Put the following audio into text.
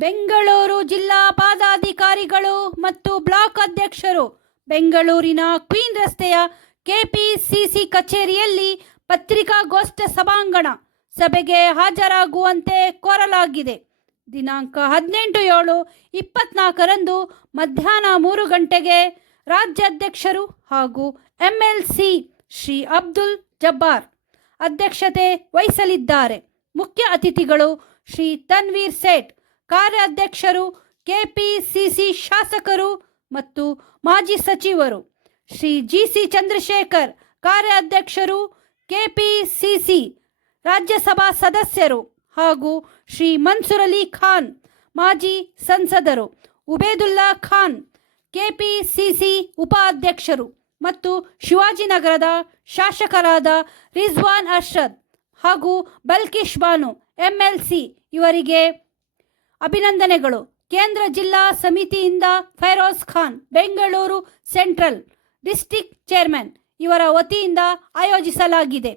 ಬೆಂಗಳೂರು ಜಿಲ್ಲಾ ಪದಾಧಿಕಾರಿಗಳು ಮತ್ತು ಬ್ಲಾಕ್ ಅಧ್ಯಕ್ಷರು. ಬೆಂಗಳೂರಿನ ಕ್ವೀನ್ ರಸ್ತೆಯ ಕೆಪಿಸಿಸಿ ಕಚೇರಿಯಲ್ಲಿ ಪತ್ರಿಕಾಗೋಷ್ಠಿ ಸಭಾಂಗಣ ಸಭೆಗೆ ಹಾಜರಾಗುವಂತೆ ಕೋರಲಾಗಿದೆ. ದಿನಾಂಕ ಹದಿನೆಂಟು ಏಳು ಇಪ್ಪತ್ನಾಲ್ಕರಂದು ಮಧ್ಯಾಹ್ನ ಮೂರು ಗಂಟೆಗೆ ರಾಜ್ಯಾಧ್ಯಕ್ಷರು ಹಾಗೂ ಎಂಎಲ್ಸಿ ಶ್ರೀ ಅಬ್ದುಲ್ ಜಬ್ಬಾರ್ ಅಧ್ಯಕ್ಷತೆ ವಹಿಸಲಿದ್ದಾರೆ. ಮುಖ್ಯ ಅತಿಥಿಗಳು ಶ್ರೀ ತನ್ವೀರ್ ಸೇಠ್ ಕಾರ್ಯಾಧ್ಯಕ್ಷರು, ಕೆಪಿಸಿಸಿ ಶಾಸಕರು ಮತ್ತು ಮಾಜಿ ಸಚಿವರು ಶ್ರೀ ಜಿ ಸಿ ಚಂದ್ರಶೇಖರ್, ಕಾರ್ಯಾಧ್ಯಕ್ಷರು ಕೆಪಿಸಿಸಿ ರಾಜ್ಯಸಭಾ ಸದಸ್ಯರು ಹಾಗೂ ಶ್ರೀ ಮನ್ಸೂರ್ ಅಲಿ ಖಾನ್, ಮಾಜಿ ಸಂಸದರು ಉಬೇದುಲ್ಲಾ ಖಾನ್, ಕೆಪಿಸಿಸಿ ಉಪಾಧ್ಯಕ್ಷರು ಮತ್ತು ಶಿವಾಜಿನಗರದ ಶಾಸಕರಾದ ರಿಜ್ವಾನ್ ಅರ್ಷದ್ ಹಾಗೂ ಬಲ್ಕಿಶ್ ಬಾನು, ಎಂಎಲ್ಸಿ ಇವರಿಗೆ ಅಭಿನಂದನೆಗಳು. ಕೇಂದ್ರ ಜಿಲ್ಲಾ ಸಮಿತಿಯಿಂದ Feroz Khan Bengaluru central district chairman ಇವರ ವತಿಯಿಂದ ಆಯೋಜಿಸಲಾಗಿದೆ.